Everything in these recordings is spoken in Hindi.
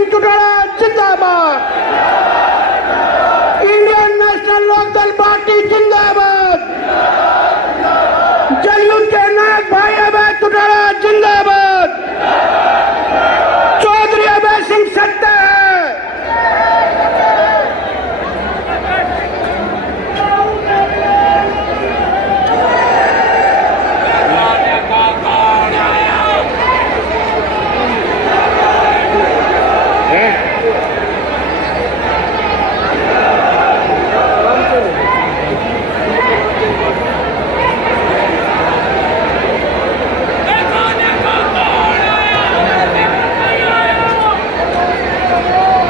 सिंह चौटाला जिंदाबाद, इंडियन नेशनल लोकदल पार्टी जिंदाबाद, जनयुद्ध के नायक भाई अभय चौटाला जिंदाबाद, चौधरी अभय सिंह सत्ता है।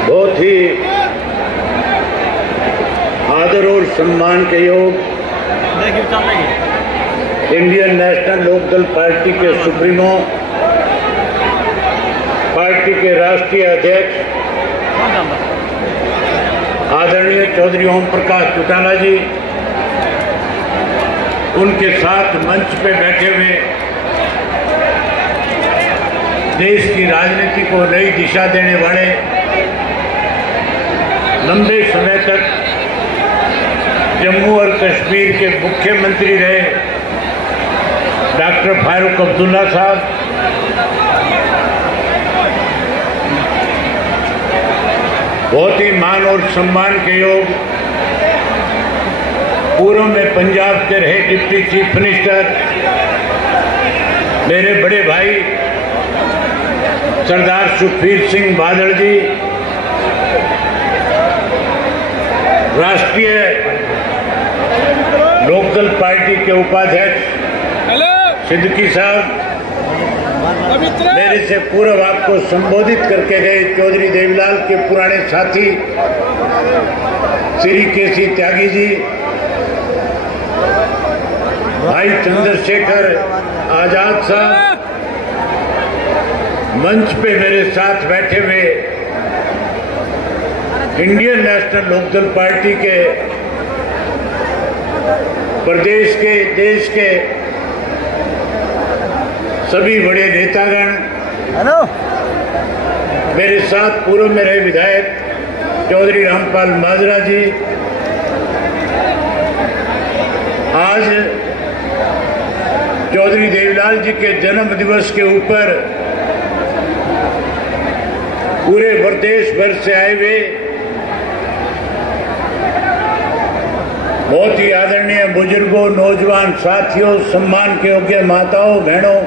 बहुत ही आदर और सम्मान के योग इंडियन नेशनल लोकदल पार्टी के सुप्रीमो, पार्टी के राष्ट्रीय अध्यक्ष आदरणीय चौधरी ओम प्रकाश चौटाला जी, उनके साथ मंच पे बैठे हुए देश की राजनीति को नई दिशा देने वाले, लंबे समय तक जम्मू और कश्मीर के मुख्यमंत्री रहे डॉक्टर फारूक अब्दुल्ला साहब, बहुत ही मान और सम्मान के योग पूर्व में पंजाब के रहे डिप्टी चीफ मिनिस्टर मेरे बड़े भाई सरदार सुखबीर सिंह बादल जी, राष्ट्रीय लोकदल पार्टी के उपाध्यक्ष सिद्दीकी साहब, मेरे से पूर्व आपको संबोधित करके गए चौधरी देवीलाल के पुराने साथी श्री केसी त्यागी जी, भाई चंद्रशेखर आजाद साहब, मंच पे मेरे साथ बैठे हुए इंडियन नेशनल लोकदल पार्टी के प्रदेश के, देश के सभी बड़े नेतागण, मेरे साथ पूर्व में रहे विधायक चौधरी रामपाल माजरा जी, आज चौधरी देवीलाल जी के जन्म दिवस के ऊपर पूरे प्रदेश भर से आए हुए बहुत ही आदरणीय बुजुर्गों, नौजवान साथियों, सम्मान के योग्य माताओं, बहनों,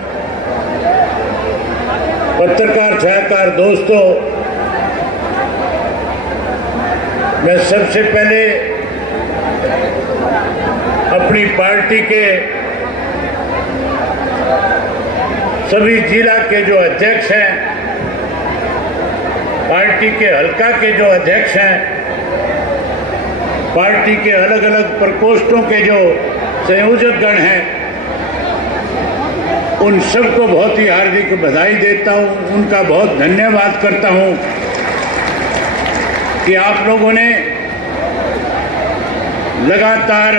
पत्रकार छायाकार दोस्तों, मैं सबसे पहले अपनी पार्टी के सभी जिला के जो अध्यक्ष हैं, पार्टी के हल्का के जो अध्यक्ष हैं, पार्टी के अलग अलग प्रकोष्ठों के जो संयोजक गण हैं, उन सबको बहुत ही हार्दिक बधाई देता हूं, उनका बहुत धन्यवाद करता हूं कि आप लोगों ने लगातार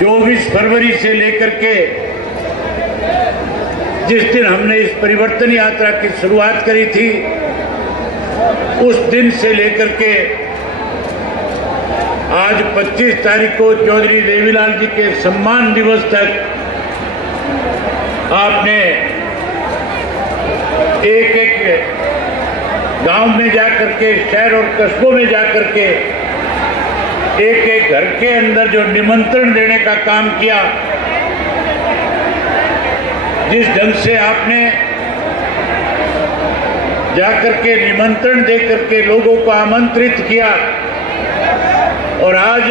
24 फरवरी से लेकर के जिस दिन हमने इस परिवर्तन यात्रा की शुरुआत करी थी, उस दिन से लेकर के आज 25 तारीख को चौधरी देवीलाल जी के सम्मान दिवस तक आपने एक एक गांव में जाकर के, शहर और कस्बों में जाकर के एक एक घर के अंदर जो निमंत्रण देने का काम किया, जिस ढंग से आपने जाकर के निमंत्रण देकर के लोगों को आमंत्रित किया, और आज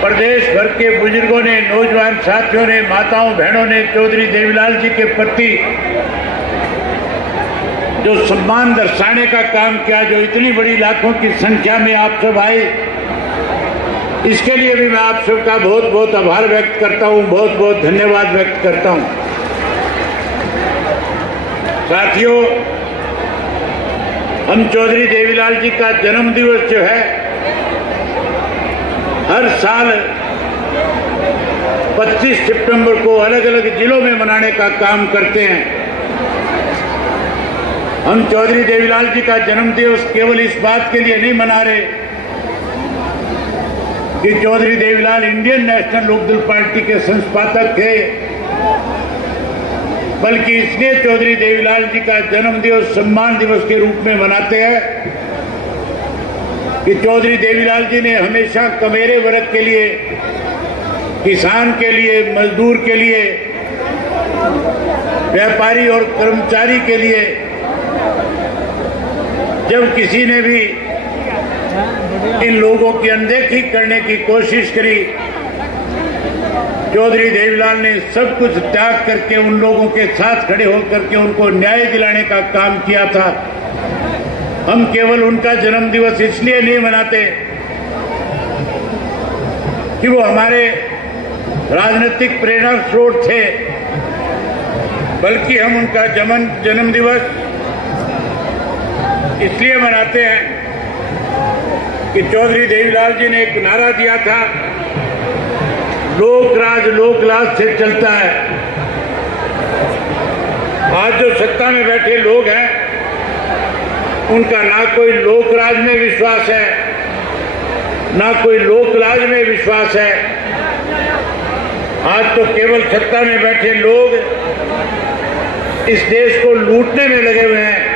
प्रदेश भर के बुजुर्गों ने, नौजवान साथियों ने, माताओं बहनों ने चौधरी देवीलाल जी के प्रति जो सम्मान दर्शाने का काम किया, जो इतनी बड़ी लाखों की संख्या में आप सब आए, इसके लिए भी मैं आप सबका बहुत बहुत आभार व्यक्त करता हूं, बहुत बहुत धन्यवाद व्यक्त करता हूं। साथियों, हम चौधरी देवीलाल जी का जन्म दिवस जो है हर साल 25 सितंबर को अलग अलग जिलों में मनाने का काम करते हैं। हम चौधरी देवीलाल जी का जन्म दिवस केवल इस बात के लिए नहीं मना रहे कि Chaudhary Devi Lal Indian National Lok Dal party के संस्थापक थे, बल्कि इसलिए चौधरी देवीलाल जी का जन्म दिवस सम्मान दिवस के रूप में मनाते हैं कि चौधरी देवीलाल जी ने हमेशा कमेरे वर्ग के लिए, किसान के लिए, मजदूर के लिए, व्यापारी और कर्मचारी के लिए जब किसी ने भी इन लोगों की अनदेखी करने की कोशिश करी, चौधरी देवीलाल ने सब कुछ त्याग करके उन लोगों के साथ खड़े होकर के उनको न्याय दिलाने का काम किया था। हम केवल उनका जन्म दिवस इसलिए नहीं मनाते कि वो हमारे राजनीतिक प्रेरणा स्रोत थे, बल्कि हम उनका जन्म दिवस इसलिए मनाते हैं कि चौधरी देवीलाल जी ने एक नारा दिया था, लोक राज लोक लाज से चलता है। आज जो सत्ता में बैठे लोग हैं उनका ना कोई लोक राज में विश्वास है, ना कोई लोक लाज में विश्वास है। आज तो केवल सत्ता में बैठे लोग इस देश को लूटने में लगे हुए हैं।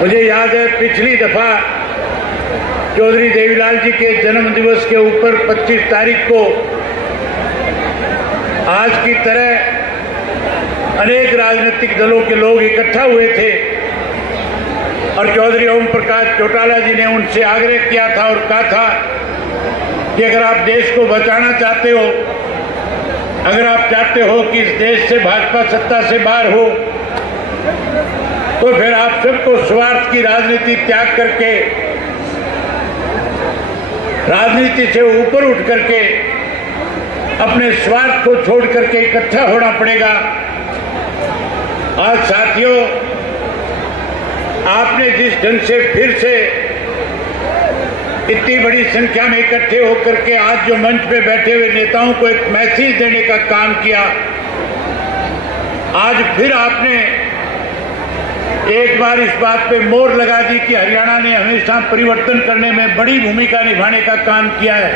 मुझे याद है पिछली दफा चौधरी देवीलाल जी के जन्म दिवस के ऊपर 25 तारीख को आज की तरह अनेक राजनीतिक दलों के लोग इकट्ठा हुए थे और चौधरी ओम प्रकाश चौटाला जी ने उनसे आग्रह किया था और कहा था कि अगर आप देश को बचाना चाहते हो, अगर आप चाहते हो कि इस देश से भाजपा सत्ता से बाहर हो, तो फिर आप सबको स्वार्थ की राजनीति त्याग करके राजनीति से ऊपर उठ करके अपने स्वार्थ को छोड़ करके इकट्ठा होना पड़ेगा। आज साथियों, आपने जिस ढंग से फिर से इतनी बड़ी संख्या में इकट्ठे होकर के आज जो मंच पे बैठे हुए नेताओं को एक मैसेज देने का काम किया, आज फिर आपने एक बार इस बात पे मोहर लगा दी कि हरियाणा ने हमेशा परिवर्तन करने में बड़ी भूमिका निभाने का काम किया है।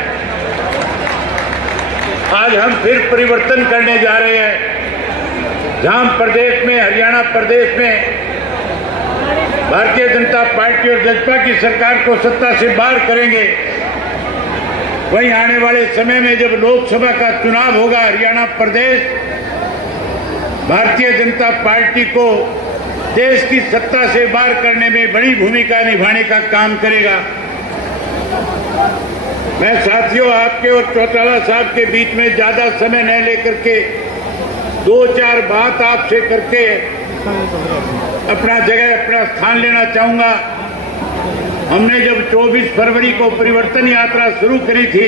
आज हम फिर परिवर्तन करने जा रहे हैं। जहां प्रदेश में, हरियाणा प्रदेश में भारतीय जनता पार्टी और भाजपा की सरकार को सत्ता से बाहर करेंगे, वहीं आने वाले समय में जब लोकसभा का चुनाव होगा, हरियाणा प्रदेश भारतीय जनता पार्टी को देश की सत्ता से बाहर करने में बड़ी भूमिका निभाने का काम करेगा। मैं साथियों आपके और चौटाला साहब के बीच में ज्यादा समय न लेकर के 2-4 बात आपसे करके अपना स्थान लेना चाहूंगा। हमने जब 24 फरवरी को परिवर्तन यात्रा शुरू करी थी,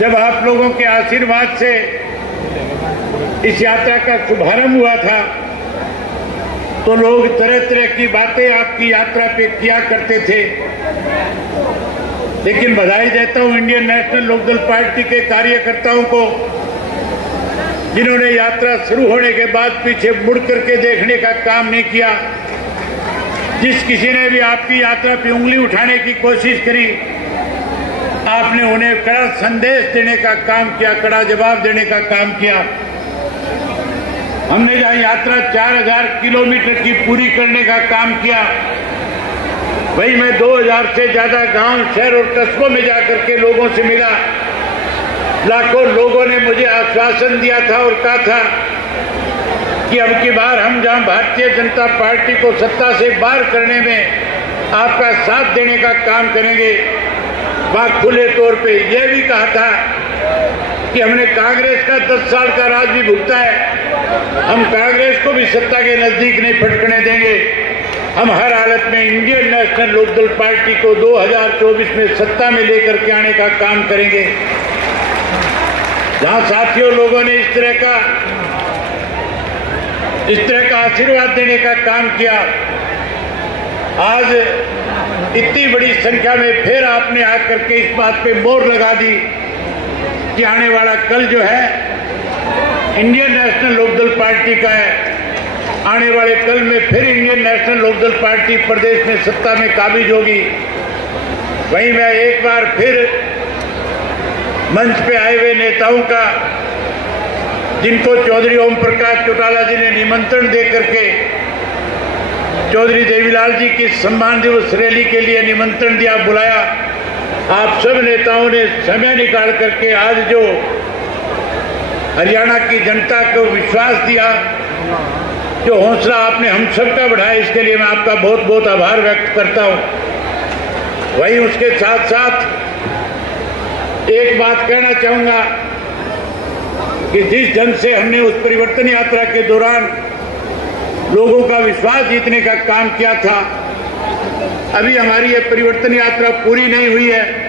जब आप लोगों के आशीर्वाद से इस यात्रा का शुभारंभ हुआ था, तो लोग तरह तरह की बातें आपकी यात्रा पे किया करते थे। लेकिन बधाई देता हूं इंडियन नेशनल लोकदल पार्टी के कार्यकर्ताओं को, जिन्होंने यात्रा शुरू होने के बाद पीछे मुड़ करके देखने का काम नहीं किया। जिस किसी ने भी आपकी यात्रा पे उंगली उठाने की कोशिश करी, आपने उन्हें कड़ा संदेश देने का काम किया, कड़ा जवाब देने का काम किया। हमने जहां यात्रा 4000 किलोमीटर की पूरी करने का काम किया, वही मैं 2000 से ज्यादा गांव, शहर और कस्बों में जाकर के लोगों से मिला। लाखों लोगों ने मुझे आश्वासन दिया था और कहा था कि अब की बार हम जहां भारतीय जनता पार्टी को सत्ता से बाहर करने में आपका साथ देने का काम करेंगे। वहां खुले तौर पे यह भी कहा था कि हमने कांग्रेस का 10 साल का राज भी भुगता है, हम कांग्रेस को भी सत्ता के नजदीक नहीं फटकने देंगे। हम हर हालत में इंडियन नेशनल लोकदल पार्टी को 2024 में सत्ता में लेकर के आने का काम करेंगे। जहां साथियों लोगों ने इस तरह का आशीर्वाद देने का काम किया, आज इतनी बड़ी संख्या में फिर आपने आकर के इस बात पे मोहर लगा दी कि आने वाला कल जो है इंडियन नेशनल लोकदल पार्टी का है। आने वाले कल में फिर इंडियन नेशनल लोकदल पार्टी प्रदेश में सत्ता में काबिज होगी। वहीं मैं एक बार फिर मंच पे आए हुए नेताओं का, जिनको चौधरी ओम प्रकाश चौटाला जी ने निमंत्रण दे करके चौधरी देवीलाल जी की सम्मान दिवस रैली के लिए निमंत्रण दिया, बुलाया, आप सब नेताओं ने समय निकाल करके आज जो हरियाणा की जनता को विश्वास दिया, जो हौसला आपने हम सबका बढ़ाया, इसके लिए मैं आपका बहुत बहुत आभार व्यक्त करता हूं। वहीं उसके साथ साथ एक बात कहना चाहूंगा कि जिस ढंग से हमने उस परिवर्तन यात्रा के दौरान लोगों का विश्वास जीतने का काम किया था, अभी हमारी ये परिवर्तन यात्रा पूरी नहीं हुई है।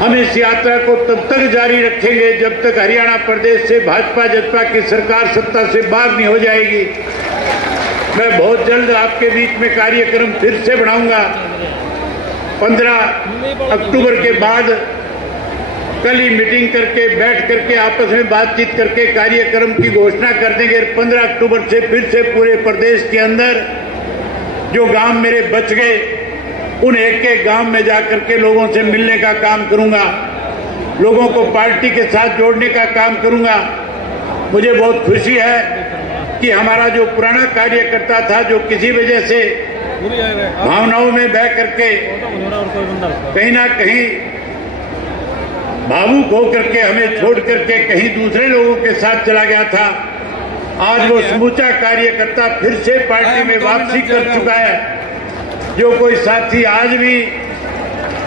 हम इस यात्रा को तब तक जारी रखेंगे जब तक हरियाणा प्रदेश से भाजपा जसपा की सरकार सत्ता से बाहर नहीं हो जाएगी। मैं बहुत जल्द आपके बीच में कार्यक्रम फिर से बढ़ाऊंगा। 15 अक्टूबर के बाद कल ही मीटिंग करके बैठ करके आपस में बातचीत करके कार्यक्रम की घोषणा कर देंगे। 15 अक्टूबर से फिर से पूरे प्रदेश के अंदर जो गांव मेरे बच गए, उन एक एक गांव में जाकर के लोगों से मिलने का काम करूंगा, लोगों को पार्टी के साथ जोड़ने का काम करूंगा। मुझे बहुत खुशी है कि हमारा जो पुराना कार्यकर्ता था, जो किसी वजह से भावनाओं में बह करके कहीं ना कहीं भावुक होकर के हमें छोड़ करके कहीं दूसरे लोगों के साथ चला गया था, आज वो समूचा कार्यकर्ता फिर से पार्टी में वापसी कर चुका है। जो कोई साथी आज भी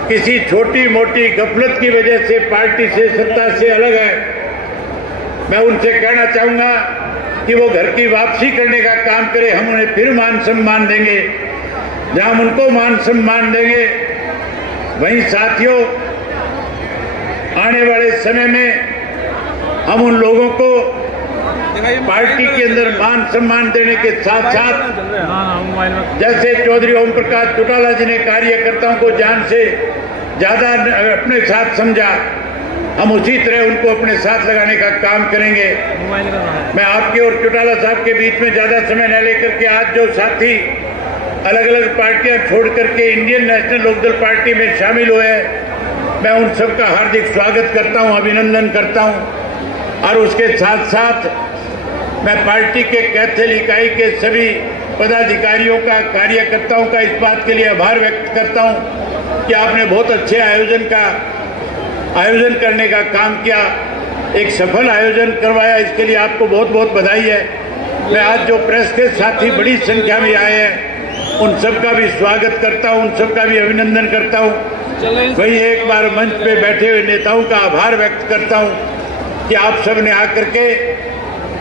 किसी छोटी मोटी गफलत की वजह से पार्टी से सत्ता से अलग है, मैं उनसे कहना चाहूंगा कि वो घर की वापसी करने का काम करे। हम उन्हें फिर मान सम्मान देंगे, जहां हम उनको मान सम्मान देंगे, वहीं साथियों आने वाले समय में हम उन लोगों को पार्टी के अंदर मान सम्मान देने के साथ साथ जैसे चौधरी ओम प्रकाश चौटाला जी ने कार्यकर्ताओं को जान से ज्यादा अपने साथ समझा, हम उसी तरह उनको अपने साथ लगाने का काम करेंगे। मैं आपके और चौटाला साहब के बीच में ज्यादा समय न लेकर के आज जो साथी अलग अलग पार्टियां छोड़ करके इंडियन नेशनल लोकदल पार्टी में शामिल हुए हैं, मैं उन सबका हार्दिक स्वागत करता हूं, अभिनंदन करता हूं। और उसके साथ साथ मैं पार्टी के कैथल इकाई के सभी पदाधिकारियों का, कार्यकर्ताओं का इस बात के लिए आभार व्यक्त करता हूं कि आपने बहुत अच्छे आयोजन करने का काम किया, एक सफल आयोजन करवाया, इसके लिए आपको बहुत बहुत बधाई है। मैं आज जो प्रेस के साथी बड़ी संख्या में आए हैं, उन सबका भी स्वागत करता हूं, उन सबका भी अभिनंदन करता हूं। वही एक बार मंच पे बैठे हुए नेताओं का आभार व्यक्त करता हूं कि आप सब ने आकर के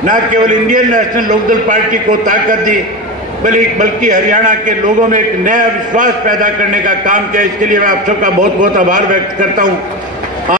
न केवल इंडियन नेशनल लोकदल पार्टी को ताकत दी, बल्कि हरियाणा के लोगों में एक नया विश्वास पैदा करने का काम किया। इसके लिए मैं आप सबका बहुत बहुत आभार व्यक्त करता हूं।